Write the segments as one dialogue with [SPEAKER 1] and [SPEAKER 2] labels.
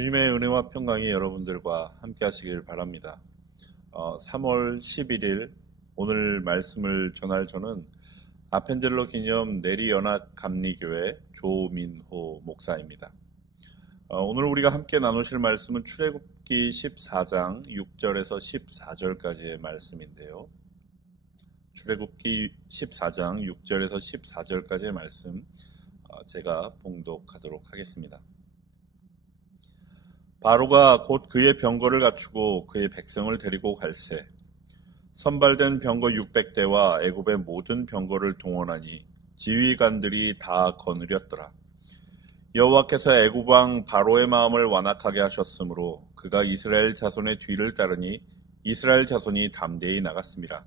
[SPEAKER 1] 주님의 은혜와 평강이 여러분들과 함께 하시길 바랍니다. 어, 3월 11일 오늘 말씀을 전할 저는 아펜젤로 기념 내리연합 감리교회 조민호 목사입니다. 어, 오늘 우리가 함께 나누실 말씀은 출애굽기 14장 6절에서 14절까지의 말씀인데요. 출애굽기 14장 6절에서 14절까지의 말씀 어, 제가 봉독하도록 하겠습니다. 바로가 곧 그의 병거를 갖추고 그의 백성을 데리고 갈새 선발된 병거 600대와 애굽의 모든 병거를 동원하니 지휘관들이 다 거느렸더라. 여호와께서 애굽 왕 바로의 마음을 완악하게 하셨으므로 그가 이스라엘 자손의 뒤를 따르니 이스라엘 자손이 담대히 나갔습니다.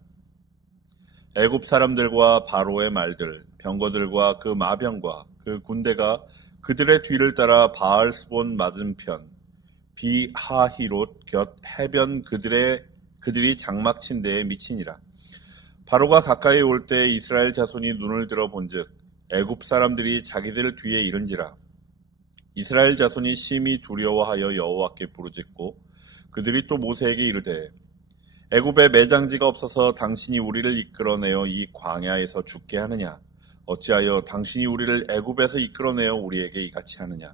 [SPEAKER 1] 애굽 사람들과 바로의 말들, 병거들과 그 마병과 그 군대가 그들의 뒤를 따라 바알스본 맞은편 비하히롯 곁 해변 그들의 그들이 장막친 데에 미치니라. 바로가 가까이 올 때 이스라엘 자손이 눈을 들어 본즉 애굽 사람들이 자기들 뒤에 이른지라. 이스라엘 자손이 심히 두려워하여 여호와께 부르짖고 그들이 또 모세에게 이르되 애굽에 매장지가 없어서 당신이 우리를 이끌어내어 이 광야에서 죽게 하느냐 어찌하여 당신이 우리를 애굽에서 이끌어내어 우리에게 이같이 하느냐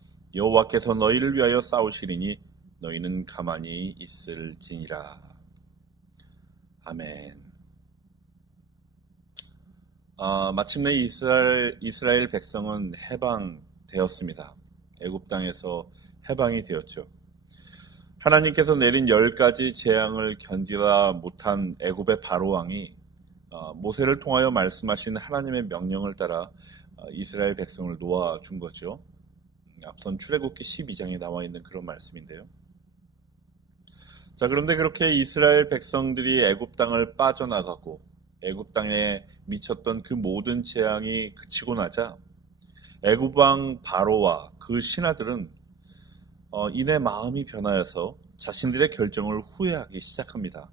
[SPEAKER 1] 여호와께서 너희를 위하여 싸우시리니 너희는 가만히 있을지니라. 아멘. 아, 마침내 이스라엘, 이스라엘 백성은 해방되었습니다. 애굽 땅에서 해방이 되었죠. 하나님께서 내린 열 가지 재앙을 견디다 못한 애굽의 바로 왕이 어, 모세를 통하여 말씀하신 하나님의 명령을 따라 어, 이스라엘 백성을 놓아준 거죠. 앞선 출애굽기 12장에 나와 있는 그런 말씀인데요. 자, 그런데 그렇게 이스라엘 백성들이 애굽 땅을 빠져나가고 애굽 땅에 미쳤던 그 모든 재앙이 그치고 나자 애굽 왕 바로와 그 신하들은 어, 이내 마음이 변하여서 자신들의 결정을 후회하기 시작합니다.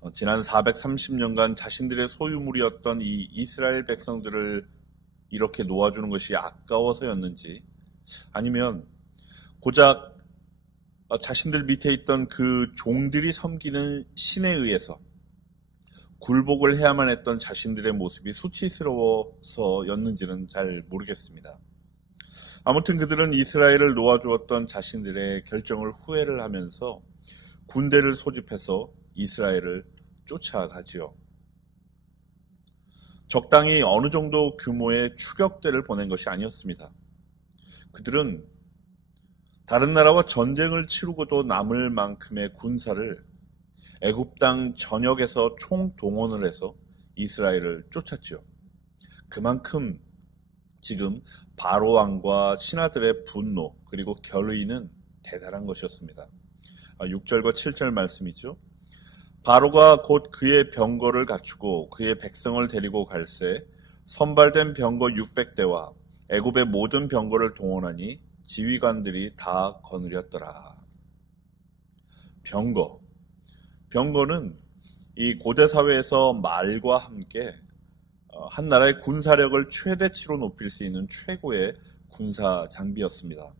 [SPEAKER 1] 어, 지난 430년간 자신들의 소유물이었던 이 이스라엘 백성들을 이렇게 놓아주는 것이 아까워서였는지 아니면 고작 자신들 밑에 있던 그 종들이 섬기는 신에 의해서 굴복을 해야만 했던 자신들의 모습이 수치스러워서였는지는 잘 모르겠습니다. 아무튼 그들은 이스라엘을 놓아주었던 자신들의 결정을 후회를 하면서 군대를 소집해서 이스라엘을 쫓아가지요. 적당히 어느 정도 규모의 추격대를 보낸 것이 아니었습니다. 그들은 다른 나라와 전쟁을 치르고도 남을 만큼의 군사를 애굽 땅 전역에서 총동원을 해서 이스라엘을 쫓았죠. 그만큼 지금 바로 왕과 신하들의 분노 그리고 결의는 대단한 것이었습니다. 6절과 아, 7절 말씀이죠. 바로가 곧 그의 병거를 갖추고 그의 백성을 데리고 갈새 선발된 병거 600대와 애굽의 모든 병거를 동원하니 지휘관들이 다 거느렸더라. 병거. 병거는 이 고대 사회에서 말과 함께 어, 한 나라의 군사력을 최대치로 높일 수 있는 최고의 군사 장비였습니다.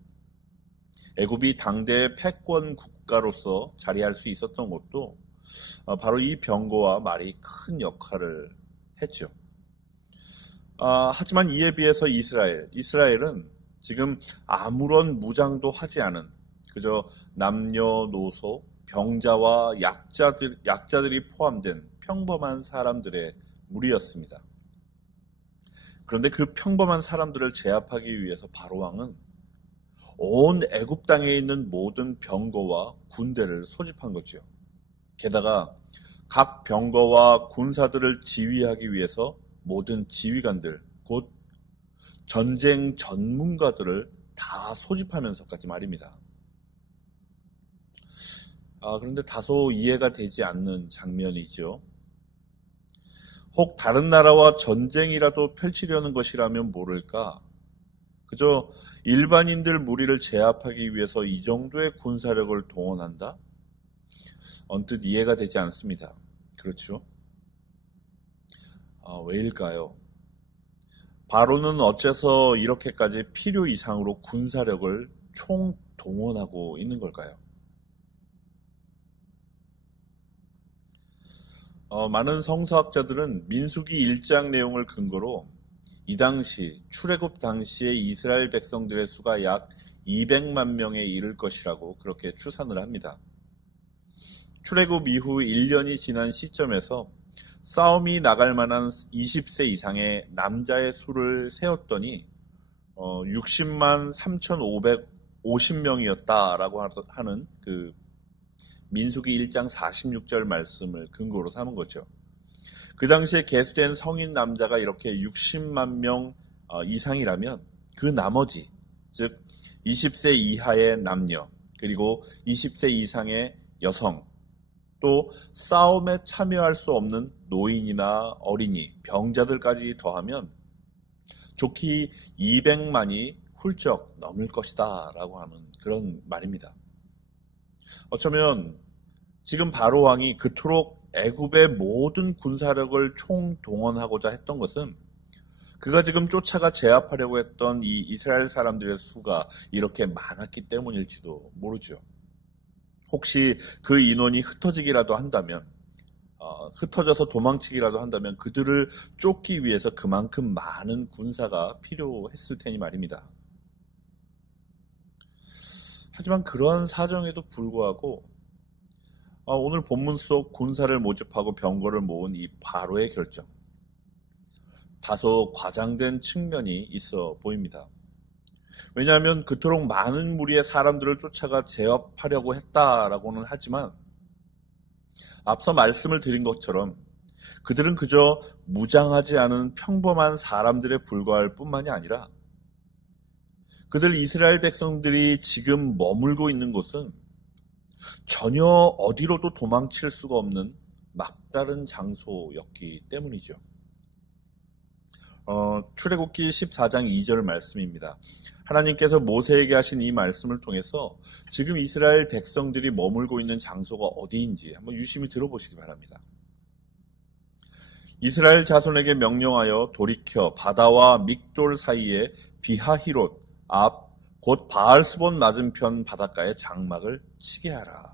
[SPEAKER 1] 애굽이 당대의 패권 국가로서 자리할 수 있었던 것도 어, 바로 이 병거와 말이 큰 역할을 했죠. 아, 하지만 이에 비해서 이스라엘, 이스라엘은 지금 아무런 무장도 하지 않은 그저 남녀노소, 병자와 약자들, 약자들이 포함된 평범한 사람들의 무리였습니다. 그런데 그 평범한 사람들을 제압하기 위해서 바로왕은 온 애굽 땅에 있는 모든 병거와 군대를 소집한 거죠. 게다가 각 병거와 군사들을 지휘하기 위해서 모든 지휘관들, 곧 전쟁 전문가들을 다 소집하면서까지 말입니다. 아, 그런데 다소 이해가 되지 않는 장면이죠. 혹 다른 나라와 전쟁이라도 펼치려는 것이라면 모를까? 그저 일반인들 무리를 제압하기 위해서 이 정도의 군사력을 동원한다? 언뜻 이해가 되지 않습니다. 그렇죠? 아, 왜일까요? 바로는 어째서 이렇게까지 필요 이상으로 군사력을 총 동원하고 있는 걸까요? 어, 많은 성서학자들은 민수기 1장 내용을 근거로 이 당시 출애굽 당시의 이스라엘 백성들의 수가 약 200만 명에 이를 것이라고 그렇게 추산을 합니다. 출애굽 이후 1년이 지난 시점에서 싸움이 나갈 만한 20세 이상의 남자의 수를 세었더니 어, 60만 3,550명이었다라고 하는 그 민수기 1장 46절 말씀을 근거로 삼은 거죠. 그 당시에 계수된 성인 남자가 이렇게 60만 명 어, 이상이라면 그 나머지 즉 20세 이하의 남녀 그리고 20세 이상의 여성 또 싸움에 참여할 수 없는 노인이나 어린이, 병자들까지 더하면 좋기 200만이 훌쩍 넘을 것이다 라고 하는 그런 말입니다. 어쩌면 지금 바로 왕이 그토록 애굽의 모든 군사력을 총동원하고자 했던 것은 그가 지금 쫓아가 제압하려고 했던 이 이스라엘 사람들의 수가 이렇게 많았기 때문일지도 모르죠. 혹시 그 인원이 흩어지기라도 한다면, 어, 흩어져서 도망치기라도 한다면 그들을 쫓기 위해서 그만큼 많은 군사가 필요했을 테니 말입니다. 하지만 그러한 사정에도 불구하고 어, 오늘 본문 속 군사를 모집하고 병거를 모은 이 바로의 결정. 다소 과장된 측면이 있어 보입니다. 왜냐하면 그토록 많은 무리의 사람들을 쫓아가 제압하려고 했다라고는 하지만 앞서 말씀을 드린 것처럼 그들은 그저 무장하지 않은 평범한 사람들에 불과할 뿐만이 아니라 그들 이스라엘 백성들이 지금 머물고 있는 곳은 전혀 어디로도 도망칠 수가 없는 막다른 장소였기 때문이죠. 어, 출애굽기 14장 2절 말씀입니다. 하나님께서 모세에게 하신 이 말씀을 통해서 지금 이스라엘 백성들이 머물고 있는 장소가 어디인지 한번 유심히 들어보시기 바랍니다. 이스라엘 자손에게 명령하여 돌이켜 바다와 믹돌 사이에 비하히롯 앞 곧 바알스본 맞은편 바닷가에 장막을 치게 하라.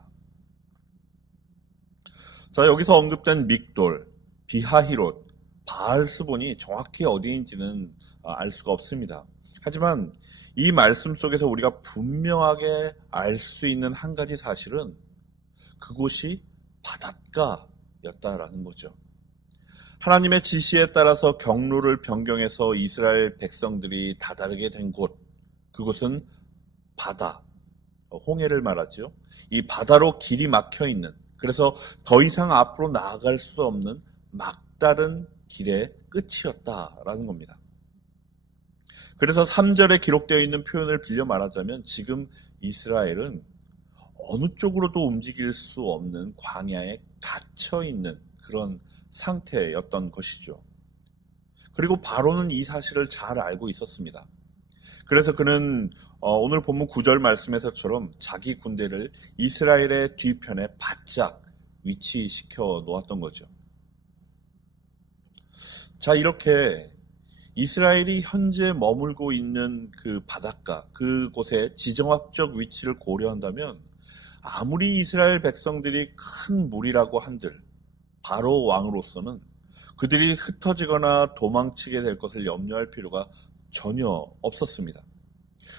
[SPEAKER 1] 자, 여기서 언급된 믹돌, 비하히롯, 바알스본이 정확히 어디인지는 알 수가 없습니다. 하지만 이 말씀 속에서 우리가 분명하게 알 수 있는 한 가지 사실은 그곳이 바닷가였다라는 거죠. 하나님의 지시에 따라서 경로를 변경해서 이스라엘 백성들이 다다르게 된 곳, 그곳은 바다, 홍해를 말하죠. 이 바다로 길이 막혀 있는, 그래서 더 이상 앞으로 나아갈 수 없는 막다른 길의 끝이었다라는 겁니다. 그래서 3절에 기록되어 있는 표현을 빌려 말하자면 지금 이스라엘은 어느 쪽으로도 움직일 수 없는 광야에 갇혀 있는 그런 상태였던 것이죠. 그리고 바로는 이 사실을 잘 알고 있었습니다. 그래서 그는 어, 오늘 본문 9절 말씀에서처럼 자기 군대를 이스라엘의 뒤편에 바짝 위치시켜 놓았던 거죠. 자, 이렇게 이스라엘이 현재 머물고 있는 그 바닷가, 그곳의 지정학적 위치를 고려한다면 아무리 이스라엘 백성들이 큰 무리라고 한들 바로 왕으로서는 그들이 흩어지거나 도망치게 될 것을 염려할 필요가 전혀 없었습니다.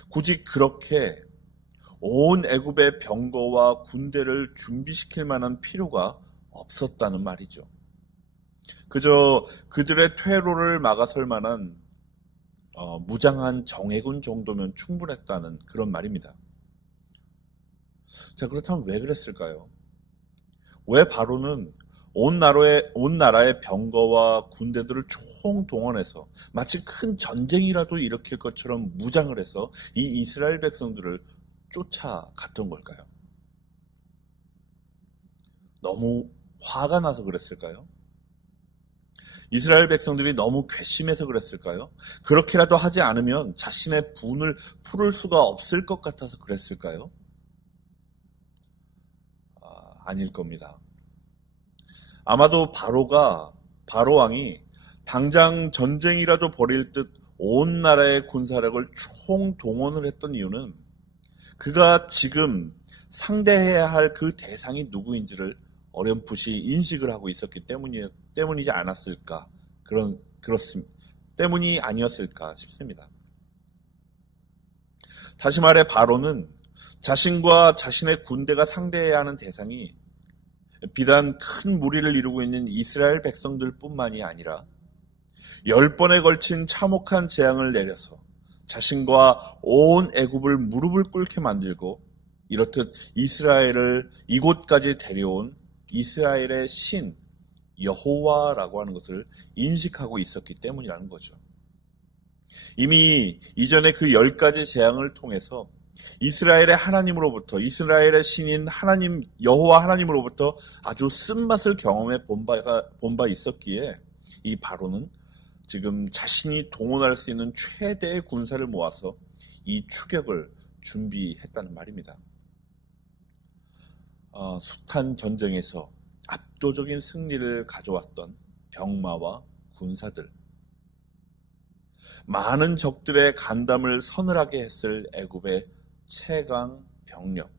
[SPEAKER 1] 굳이 그렇게 온 애굽의 병거와 군대를 준비시킬 만한 필요가 없었다는 말이죠. 그저 그들의 퇴로를 막아설 만한 어, 무장한 정예군 정도면 충분했다는 그런 말입니다. 자, 그렇다면 왜 그랬을까요? 왜 바로는 온 나라의, 온 나라의 병거와 군대들을 총동원해서 마치 큰 전쟁이라도 일으킬 것처럼 무장을 해서 이 이스라엘 백성들을 쫓아갔던 걸까요? 너무 화가 나서 그랬을까요? 이스라엘 백성들이 너무 괘씸해서 그랬을까요? 그렇게라도 하지 않으면 자신의 분을 풀을 수가 없을 것 같아서 그랬을까요? 아, 아닐 겁니다. 아마도 바로가 바로 왕이 당장 전쟁이라도 벌일 듯 온 나라의 군사력을 총 동원을 했던 이유는 그가 지금 상대해야 할 그 대상이 누구인지를 어렴풋이 인식을 하고 있었기 때문이, 때문이지 않았을까. 그런, 그렇습니다. 때문이 아니었을까 싶습니다. 다시 말해, 바로는 자신과 자신의 군대가 상대해야 하는 대상이 비단 큰 무리를 이루고 있는 이스라엘 백성들 뿐만이 아니라 열 번에 걸친 참혹한 재앙을 내려서 자신과 온 애굽을 무릎을 꿇게 만들고 이렇듯 이스라엘을 이곳까지 데려온 이스라엘의 신 여호와라고 하는 것을 인식하고 있었기 때문이라는 거죠. 이미 이전에 그 열 가지 재앙을 통해서 이스라엘의 하나님으로부터 이스라엘의 신인 하나님 여호와 하나님으로부터 아주 쓴맛을 경험해 본 바가 본 바 있었기에 이 바로는 지금 자신이 동원할 수 있는 최대의 군사를 모아서 이 추격을 준비했다는 말입니다. 어, 숱한 전쟁에서 압도적인 승리를 가져왔던 병마와 군사들, 많은 적들의 간담을 서늘하게 했을 애굽의 최강 병력.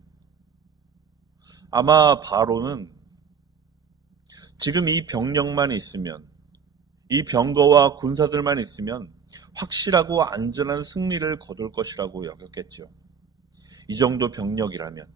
[SPEAKER 1] 아마 바로는 지금 이 병력만 있으면 이 병거와 군사들만 있으면 확실하고 안전한 승리를 거둘 것이라고 여겼겠죠. 이 정도 병력이라면,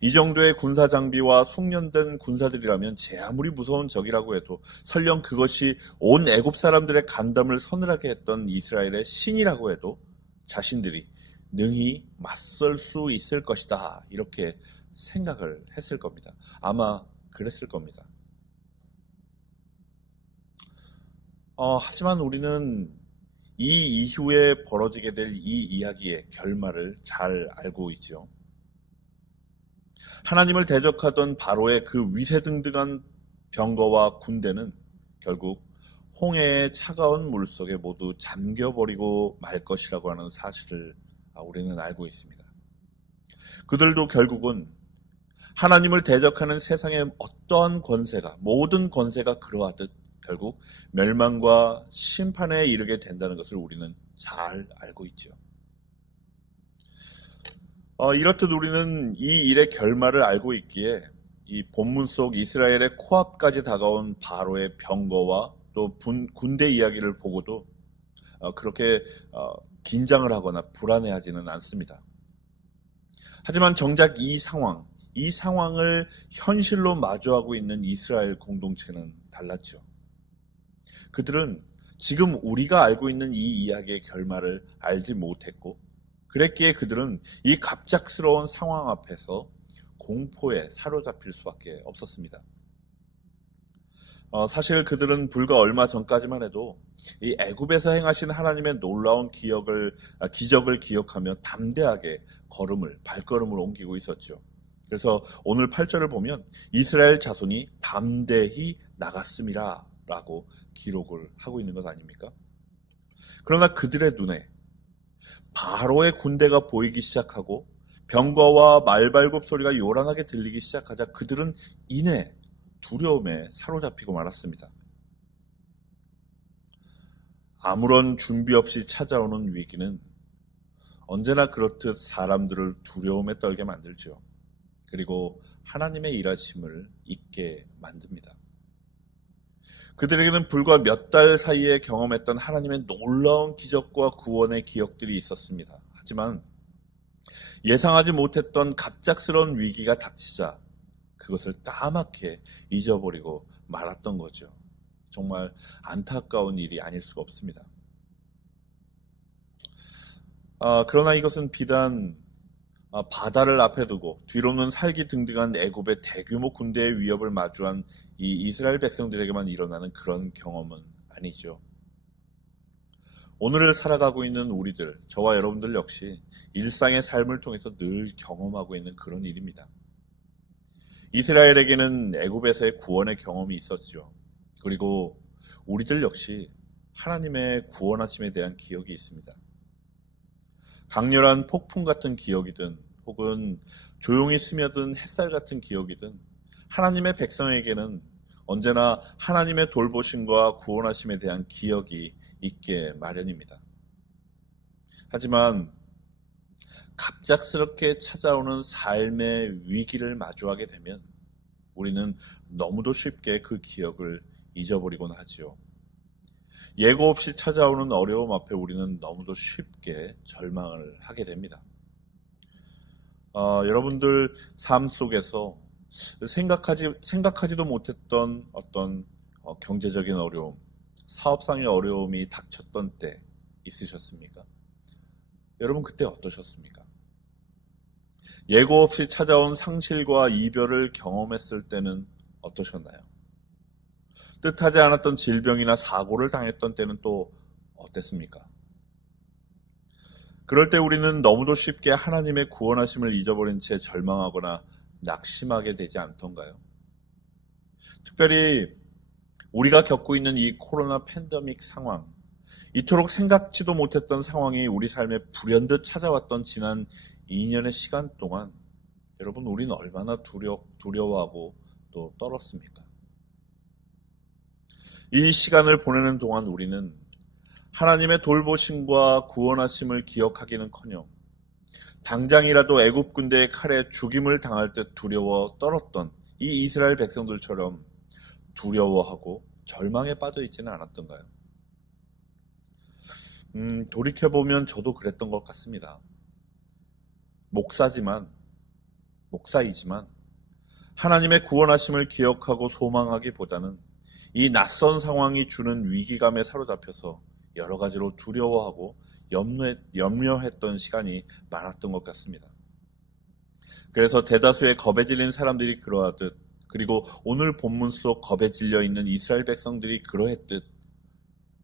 [SPEAKER 1] 이 정도의 군사 장비와 숙련된 군사들이라면 제 아무리 무서운 적이라고 해도 설령 그것이 온 애굽 사람들의 간담을 서늘하게 했던 이스라엘의 신이라고 해도 자신들이 능히 맞설 수 있을 것이다. 이렇게 생각을 했을 겁니다. 아마 그랬을 겁니다. 어, 하지만 우리는 이 이후에 벌어지게 될 이 이야기의 결말을 잘 알고 있죠. 하나님을 대적하던 바로의 그 위세등등한 병거와 군대는 결국 홍해의 차가운 물 속에 모두 잠겨버리고 말 것이라고 하는 사실을 우리는 알고 있습니다. 그들도 결국은 하나님을 대적하는 세상의 어떠한 권세가, 모든 권세가 그러하듯 결국 멸망과 심판에 이르게 된다는 것을 우리는 잘 알고 있죠. 어, 이렇듯 우리는 이 일의 결말을 알고 있기에 이 본문 속 이스라엘의 코앞까지 다가온 바로의 병거와 또 분, 군대 이야기를 보고도 어, 그렇게 어, 긴장을 하거나 불안해하지는 않습니다. 하지만 정작 이 상황, 이 상황을 현실로 마주하고 있는 이스라엘 공동체는 달랐죠. 그들은 지금 우리가 알고 있는 이 이야기의 결말을 알지 못했고, 그랬기에 그들은 이 갑작스러운 상황 앞에서 공포에 사로잡힐 수밖에 없었습니다. 어, 사실 그들은 불과 얼마 전까지만 해도 이 애굽에서 행하신 하나님의 놀라운 기억을 아, 기적을 기억하며 담대하게 걸음을 발걸음을 옮기고 있었죠. 그래서 오늘 8절을 보면 이스라엘 자손이 담대히 나갔음이라라고 기록을 하고 있는 것 아닙니까? 그러나 그들의 눈에 바로의 군대가 보이기 시작하고 병거와 말발굽 소리가 요란하게 들리기 시작하자 그들은 이내 두려움에 사로잡히고 말았습니다. 아무런 준비 없이 찾아오는 위기는 언제나 그렇듯 사람들을 두려움에 떨게 만들죠. 그리고 하나님의 일하심을 잊게 만듭니다. 그들에게는 불과 몇 달 사이에 경험했던 하나님의 놀라운 기적과 구원의 기억들이 있었습니다. 하지만 예상하지 못했던 갑작스러운 위기가 닥치자 그것을 까맣게 잊어버리고 말았던 거죠. 정말 안타까운 일이 아닐 수가 없습니다. 아, 그러나 이것은 비단 아, 바다를 앞에 두고 뒤로는 살기 등등한 애굽의 대규모 군대의 위협을 마주한 이 이스라엘 백성들에게만 일어나는 그런 경험은 아니죠. 오늘을 살아가고 있는 우리들, 저와 여러분들 역시 일상의 삶을 통해서 늘 경험하고 있는 그런 일입니다. 이스라엘에게는 애굽에서의 구원의 경험이 있었죠. 그리고 우리들 역시 하나님의 구원하심에 대한 기억이 있습니다. 강렬한 폭풍 같은 기억이든 혹은 조용히 스며든 햇살 같은 기억이든 하나님의 백성에게는 언제나 하나님의 돌보심과 구원하심에 대한 기억이 있게 마련입니다. 하지만 갑작스럽게 찾아오는 삶의 위기를 마주하게 되면 우리는 너무도 쉽게 그 기억을 잊어버리곤 하지요. 예고 없이 찾아오는 어려움 앞에 우리는 너무도 쉽게 절망을 하게 됩니다. 어, 여러분들 삶 속에서 생각하지, 생각하지도 못했던 어떤 어, 경제적인 어려움, 사업상의 어려움이 닥쳤던 때 있으셨습니까? 여러분 그때 어떠셨습니까? 예고 없이 찾아온 상실과 이별을 경험했을 때는 어떠셨나요? 뜻하지 않았던 질병이나 사고를 당했던 때는 또 어땠습니까? 그럴 때 우리는 너무도 쉽게 하나님의 구원하심을 잊어버린 채 절망하거나 낙심하게 되지 않던가요? 특별히 우리가 겪고 있는 이 코로나 팬데믹 상황, 이토록 생각지도 못했던 상황이 우리 삶에 불현듯 찾아왔던 지난 2년의 시간 동안 여러분 우리는 얼마나 두려, 두려워하고 또 떨었습니까? 이 시간을 보내는 동안 우리는 하나님의 돌보심과 구원하심을 기억하기는커녕 당장이라도 애굽 군대의 칼에 죽임을 당할 때 두려워 떨었던 이 이스라엘 백성들처럼 두려워하고 절망에 빠져 있지는 않았던가요? 음, 돌이켜보면 저도 그랬던 것 같습니다. 목사지만, 목사이지만, 하나님의 구원하심을 기억하고 소망하기보다는 이 낯선 상황이 주는 위기감에 사로잡혀서 여러 가지로 두려워하고 염려, 염려 했던 시간이 많았던 것 같습니다. 그래서 대다수의 겁에 질린 사람들이 그러하듯 그리고 오늘 본문 속 겁에 질려 있는 이스라엘 백성들이 그러했듯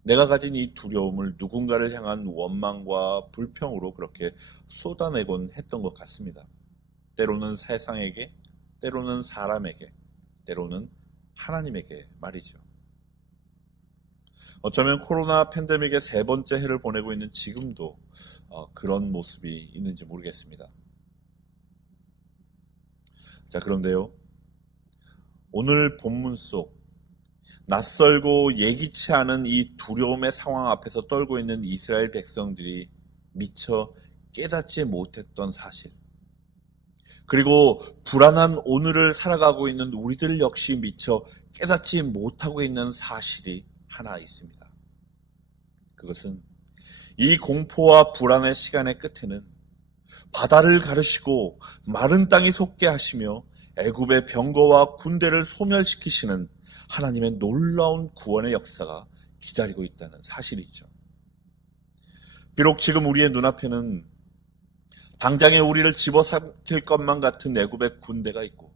[SPEAKER 1] 내가 가진 이 두려움을 누군가를 향한 원망과 불평으로 그렇게 쏟아내곤 했던 것 같습니다. 때로는 세상에게, 때로는 사람에게, 때로는 하나님에게 말이죠. 어쩌면 코로나 팬데믹의 세 번째 해를 보내고 있는 지금도 어, 그런 모습이 있는지 모르겠습니다. 자, 그런데요. 오늘 본문 속 낯설고 예기치 않은 이 두려움의 상황 앞에서 떨고 있는 이스라엘 백성들이 미처 깨닫지 못했던 사실. 그리고 불안한 오늘을 살아가고 있는 우리들 역시 미처 깨닫지 못하고 있는 사실이 하나 있습니다. 그것은 이 공포와 불안의 시간의 끝에는 바다를 가르시고 마른 땅이 속게 하시며 애굽의 병거와 군대를 소멸시키시는 하나님의 놀라운 구원의 역사가 기다리고 있다는 사실이죠. 비록 지금 우리의 눈앞에는 당장에 우리를 집어삼킬 것만 같은 애굽의 군대가 있고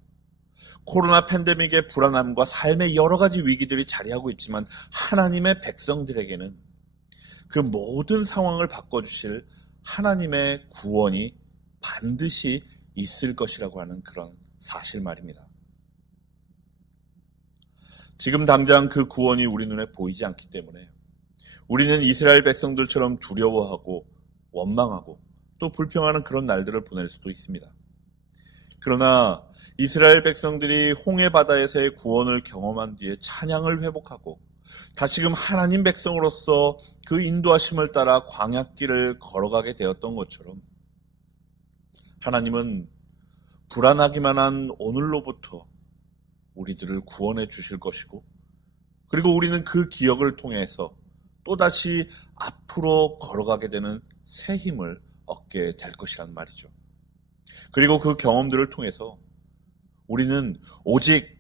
[SPEAKER 1] 코로나 팬데믹의 불안함과 삶의 여러 가지 위기들이 자리하고 있지만 하나님의 백성들에게는 그 모든 상황을 바꿔주실 하나님의 구원이 반드시 있을 것이라고 하는 그런 사실 말입니다. 지금 당장 그 구원이 우리 눈에 보이지 않기 때문에 우리는 이스라엘 백성들처럼 두려워하고 원망하고 또 불평하는 그런 날들을 보낼 수도 있습니다. 그러나 이스라엘 백성들이 홍해 바다에서의 구원을 경험한 뒤에 찬양을 회복하고 다시금 하나님 백성으로서 그 인도하심을 따라 광약길을 걸어가게 되었던 것처럼 하나님은 불안하기만 한 오늘로부터 우리들을 구원해 주실 것이고 그리고 우리는 그 기억을 통해서 또다시 앞으로 걸어가게 되는 새 힘을 얻게 될 것이란 말이죠. 그리고 그 경험들을 통해서 우리는 오직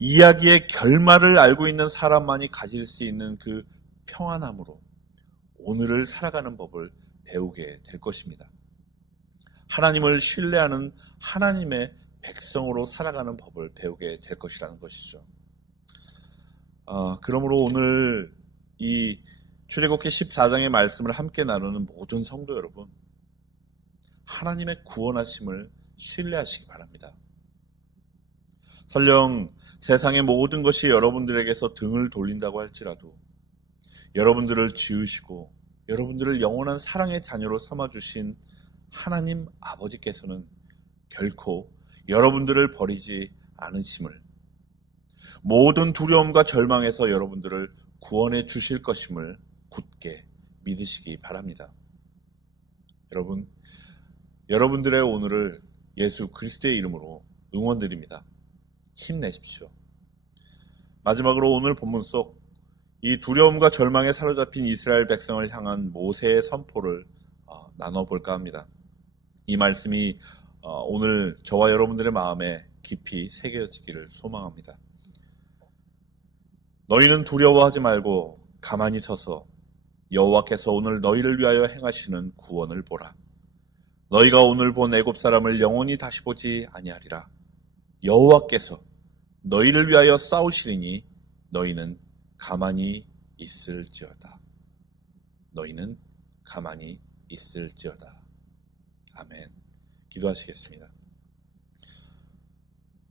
[SPEAKER 1] 이야기의 결말을 알고 있는 사람만이 가질 수 있는 그 평안함으로 오늘을 살아가는 법을 배우게 될 것입니다. 하나님을 신뢰하는 하나님의 백성으로 살아가는 법을 배우게 될 것이라는 것이죠. 아, 그러므로 오늘 이 출애굽기 14장의 말씀을 함께 나누는 모든 성도 여러분, 하나님의 구원하심을 신뢰하시기 바랍니다. 설령 세상의 모든 것이 여러분들에게서 등을 돌린다고 할지라도 여러분들을 지으시고 여러분들을 영원한 사랑의 자녀로 삼아주신 하나님 아버지께서는 결코 여러분들을 버리지 않으심을 모든 두려움과 절망에서 여러분들을 구원해 주실 것임을 굳게 믿으시기 바랍니다. 여러분, 여러분들의 오늘을 예수 그리스도의 이름으로 응원드립니다. 힘내십시오. 마지막으로 오늘 본문 속 이 두려움과 절망에 사로잡힌 이스라엘 백성을 향한 모세의 선포를 어, 나눠볼까 합니다. 이 말씀이 어, 오늘 저와 여러분들의 마음에 깊이 새겨지기를 소망합니다. 너희는 두려워하지 말고 가만히 서서 여호와께서 오늘 너희를 위하여 행하시는 구원을 보라. 너희가 오늘 본 애굽 사람을 영원히 다시 보지 아니하리라. 여호와께서 너희를 위하여 싸우시리니 너희는 가만히 있을지어다. 너희는 가만히 있을지어다. 아멘. 기도하시겠습니다.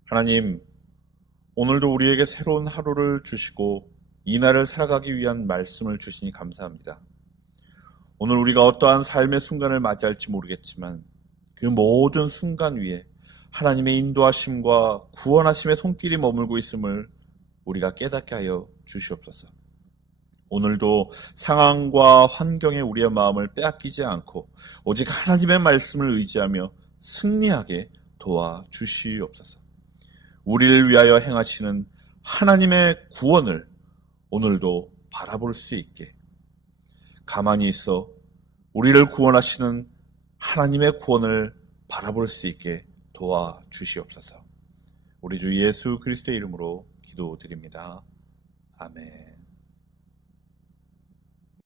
[SPEAKER 1] 하나님, 오늘도 우리에게 새로운 하루를 주시고 이 날을 살아가기 위한 말씀을 주시니 감사합니다. 오늘 우리가 어떠한 삶의 순간을 맞이할지 모르겠지만 그 모든 순간 위에 하나님의 인도하심과 구원하심의 손길이 머물고 있음을 우리가 깨닫게 하여 주시옵소서. 오늘도 상황과 환경에 우리의 마음을 빼앗기지 않고 오직 하나님의 말씀을 의지하며 승리하게 도와 주시옵소서. 우리를 위하여 행하시는 하나님의 구원을 오늘도 바라볼 수 있게 가만히 있어 우리를 구원하시는 하나님의 구원을 바라볼 수 있게 도와 주시옵소서. 우리 주 예수 그리스도의 이름으로 기도드립니다. 아멘.